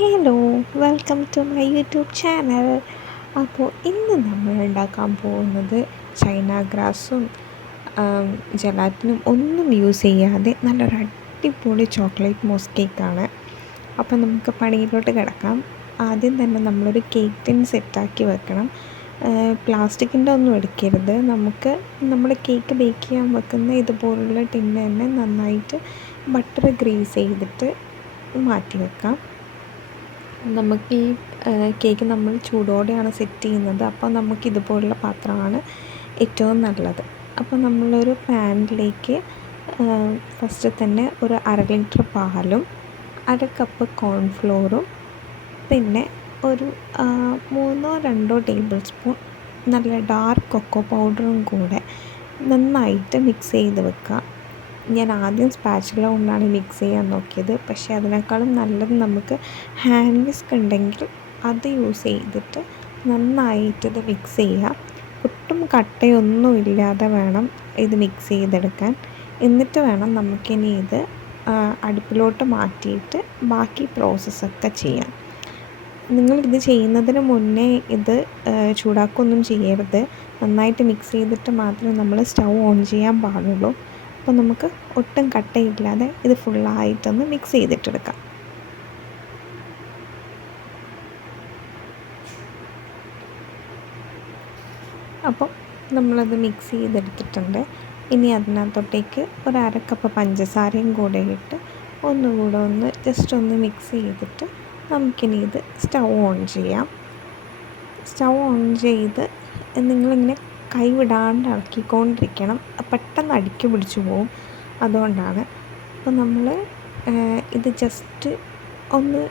Hello welcome to my YouTube channel അപ്പോൾ ഇന്ന് നമ്മൾ ഉണ്ടാക്കാൻ പോകുന്നത് ചൈന ഗ്രാസും ജലാറ്റിനും ഒന്നും യൂസ് ചെയ്യാതെ നല്ലൊരു അടിപൊളി ചോക്ലേറ്റ് മോസ് കേക്കാണ് അപ്പോൾ നമുക്ക് പണിയിലോട്ട് കിടക്കാം. ആദ്യം തന്നെ നമ്മളൊരു കേക്ക് ടിൻ സെറ്റാക്കി വെക്കണം. പ്ലാസ്റ്റിക്കിന്റെ ഒന്നും എടുക്കരുത്. നമുക്ക് നമ്മൾ കേക്ക് ബേക്ക് ചെയ്യാൻ വെക്കുന്ന ഇതുപോലുള്ള ടിന്ന് തന്നെ നന്നായിട്ട് ബട്ടർ ഗ്രീസ് ചെയ്തിട്ട് മാറ്റി വെക്കാം. നമുക്ക് ഈ കേക്ക് നമ്മൾ ചൂടോടെയാണ് സെറ്റ് ചെയ്യുന്നത്. അപ്പോൾ നമുക്ക് ഇതുപോലുള്ള പാത്രമാണ് ഏറ്റവും നല്ലത്. അപ്പോൾ നമ്മളൊരു പാനിലേക്ക് ഫസ്റ്റ് തന്നെ ഒരു അര ലിറ്റർ പാലും അര കപ്പ് കോൺഫ്ലോറും പിന്നെ ഒരു മൂന്നോ രണ്ടോ ടേബിൾ സ്പൂൺ നല്ല ഡാർക്ക് കൊക്കോ പൗഡറും കൂടെ നന്നായിട്ട് മിക്സ് ചെയ്ത് വെക്കുക. ഞാൻ ആദ്യം സ്പാച്ചുല കൊണ്ടാണ് മിക്സ് ചെയ്യാൻ നോക്കിയത്. പക്ഷേ അതിനേക്കാളും നല്ലത് നമുക്ക് ഹാൻഡ് വിസ്ക് ഉണ്ടെങ്കിൽ അത് യൂസ് ചെയ്തിട്ട് നന്നായിട്ടത് മിക്സ് ചെയ്യുക. ഒട്ടും കട്ടയൊന്നും ഇല്ലാതെ വേണം ഇത് മിക്സ് ചെയ്തെടുക്കാൻ. എന്നിട്ട് വേണം നമുക്കിനി ഇത് അടുപ്പിലോട്ട് മാറ്റിയിട്ട് ബാക്കി പ്രോസസ്സൊക്കെ ചെയ്യാൻ. നിങ്ങളിത് ചെയ്യുന്നതിന് മുന്നേ ഇത് ചൂടാക്കുകയൊന്നും ചെയ്യരുത്. നന്നായിട്ട് മിക്സ് ചെയ്തിട്ട് മാത്രമേ നമ്മൾ സ്റ്റൗ ഓൺ ചെയ്യാൻ പാടുള്ളൂ. അപ്പോൾ നമുക്ക് ഒട്ടും കട്ടയില്ലാതെ ഇത് ഫുള്ളായിട്ടൊന്ന് മിക്സ് ചെയ്തിട്ടെടുക്കാം. അപ്പോൾ നമ്മളത് മിക്സ് ചെയ്തെടുത്തിട്ടുണ്ട്. ഇനി അതിനകത്തോട്ടേക്ക് ഒരു അരക്കപ്പ് കപ്പ് പഞ്ചസാരയും കൂടെ ഇട്ട് ഒന്നുകൂടെ ഒന്ന് ജസ്റ്റ് ഒന്ന് മിക്സ് ചെയ്തിട്ട് നമുക്കിനി ഇത് സ്റ്റൗ ഓൺ ചെയ്യാം. സ്റ്റൗ ഓൺ ചെയ്ത് നിങ്ങളിങ്ങനെ കൈ വിടാണ്ട് ഇളക്കിക്കൊണ്ടിരിക്കണം പെട്ടെന്ന് അടിക്ക് പിടിച്ചു പോവും. അതുകൊണ്ടാണ്. അപ്പോൾ നമ്മൾ ഇത് ജസ്റ്റ് ഒന്ന്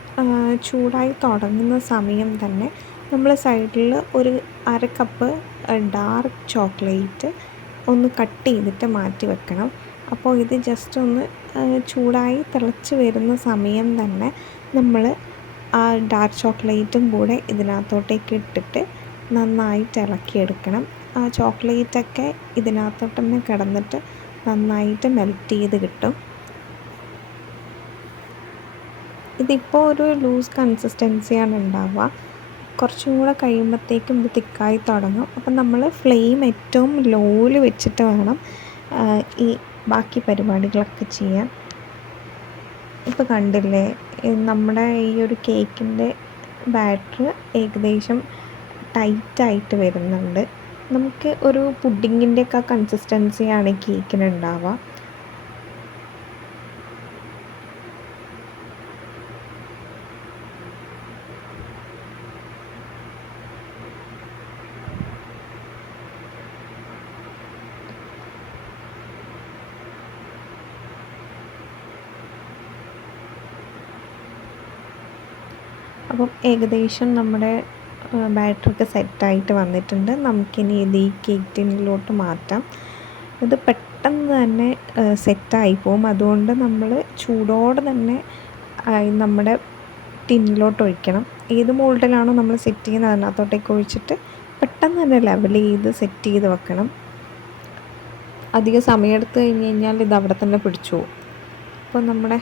ചൂടായി തുടങ്ങുന്ന സമയം തന്നെ നമ്മൾ സൈഡിൽ ഒരു അര കപ്പ് ഡാർക്ക് ചോക്ലേറ്റ് ഒന്ന് കട്ട് ചെയ്തിട്ട് മാറ്റി വെക്കണം. അപ്പോൾ ഇത് ജസ്റ്റ് ഒന്ന് ചൂടായി തിളച്ച് വരുന്ന സമയം തന്നെ നമ്മൾ ആ ഡാർക്ക് ചോക്ലേറ്റും കൂടെ ഇതിനകത്തോട്ടേക്ക് ഇട്ടിട്ട് നന്നായിട്ട് ഇളക്കിയെടുക്കണം. ആ ചോക്ലേറ്റൊക്കെ ഇതിനകത്തോട്ടൊന്ന് കിടന്നിട്ട് നന്നായിട്ട് മെൽറ്റ് ചെയ്ത് കിട്ടും. ഇതിപ്പോൾ ഒരു ലൂസ് കൺസിസ്റ്റൻസിയാണ് ഉണ്ടാവുക. കുറച്ചും കൂടെ കഴിയുമ്പോഴത്തേക്കും ഇത് തിക്കായി തുടങ്ങും. അപ്പം നമ്മൾ ഫ്ലെയിം ഏറ്റവും ലോയിൽ വെച്ചിട്ട് വേണം ഈ ബാക്കി പരിപാടികളൊക്കെ ചെയ്യാൻ. ഇപ്പോൾ കണ്ടില്ലേ നമ്മുടെ ഈ ഒരു കേക്കിന്റെ ബാറ്റർ ഏകദേശം ടൈറ്റായിട്ട് വരുന്നുണ്ട്. നമുക്ക് ഒരു പുഡിങ്ങിന്റെ ഒക്കെ കൺസിസ്റ്റൻസിയാണ് കേക്കിന് ഉണ്ടാവുക അപ്പം ഏകദേശം നമ്മുടെ ബാറ്ററിയൊക്കെ സെറ്റായിട്ട് വന്നിട്ടുണ്ട്. നമുക്കിനി ഇത് ഈ കേക്ക് ടിന്നിലോട്ട് മാറ്റാം. ഇത് പെട്ടെന്ന് തന്നെ സെറ്റായി പോകും. അതുകൊണ്ട് നമ്മൾ ചൂടോടെ തന്നെ നമ്മുടെ ടിന്നിലോട്ട് ഒഴിക്കണം. ഏത് മോൾഡിലാണോ നമ്മൾ സെറ്റ് ചെയ്യുന്നത് അതിനകത്തോട്ടേക്ക് ഒഴിച്ചിട്ട് പെട്ടെന്ന് തന്നെ ലെവൽ ചെയ്ത് സെറ്റ് ചെയ്ത് വെക്കണം. അധികം സമയമെടുത്ത് കഴിഞ്ഞ് കഴിഞ്ഞാൽ ഇത് അവിടെ തന്നെ പിടിച്ചു പോകും. അപ്പോൾ നമ്മുടെ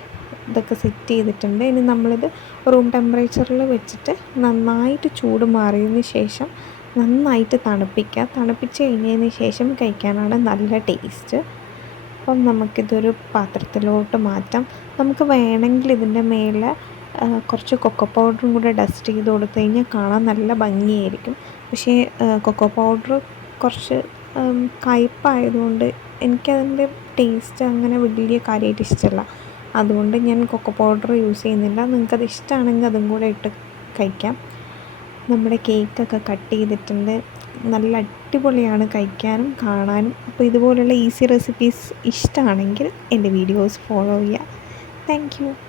ഇതൊക്കെ സെറ്റ് ചെയ്തിട്ടുണ്ട്. ഇനി നമ്മളിത് റൂം ടെമ്പറേച്ചറിൽ വെച്ചിട്ട് നന്നായിട്ട് ചൂട് മാറിയതിന് ശേഷം നന്നായിട്ട് തണുപ്പിക്കുക. തണുപ്പിച്ച് കഴിഞ്ഞതിന് ശേഷം കഴിക്കാനാണ് നല്ല ടേസ്റ്റ് അപ്പം നമുക്കിതൊരു പാത്രത്തിലോട്ട് മാറ്റാം. നമുക്ക് വേണമെങ്കിൽ ഇതിന്റെ മേലെ കുറച്ച് കൊക്കോ പൗഡറും കൂടെ ഡസ്റ്റ് ചെയ്ത് കൊടുത്തു കഴിഞ്ഞാൽ കാണാൻ നല്ല ഭംഗിയായിരിക്കും. പക്ഷേ കൊക്കോ പൗഡർ കുറച്ച് കയ്പ്പായതുകൊണ്ട് എനിക്കതിന്റെ ടേസ്റ്റ് അങ്ങനെ വലിയ കാര്യമായിട്ട് ഇഷ്ടമല്ല അതുകൊണ്ട് ഞാൻ കൊക്കോ പൗഡർ യൂസ് ചെയ്യുന്നില്ല. നിങ്ങൾക്കത് ഇഷ്ടമാണെങ്കിൽ അതും കൂടെ ഇട്ട് കഴിക്കാം. നമ്മുടെ കേക്കൊക്കെ കട്ട് ചെയ്തിട്ടുണ്ട്. നല്ല അടിപൊളിയാണ് കഴിക്കാനും കാണാനും. അപ്പോൾ ഇതുപോലുള്ള ഈസി റെസിപ്പീസ് ഇഷ്ടമാണെങ്കിൽ എന്റെ വീഡിയോസ് ഫോളോ ചെയ്യുക. താങ്ക്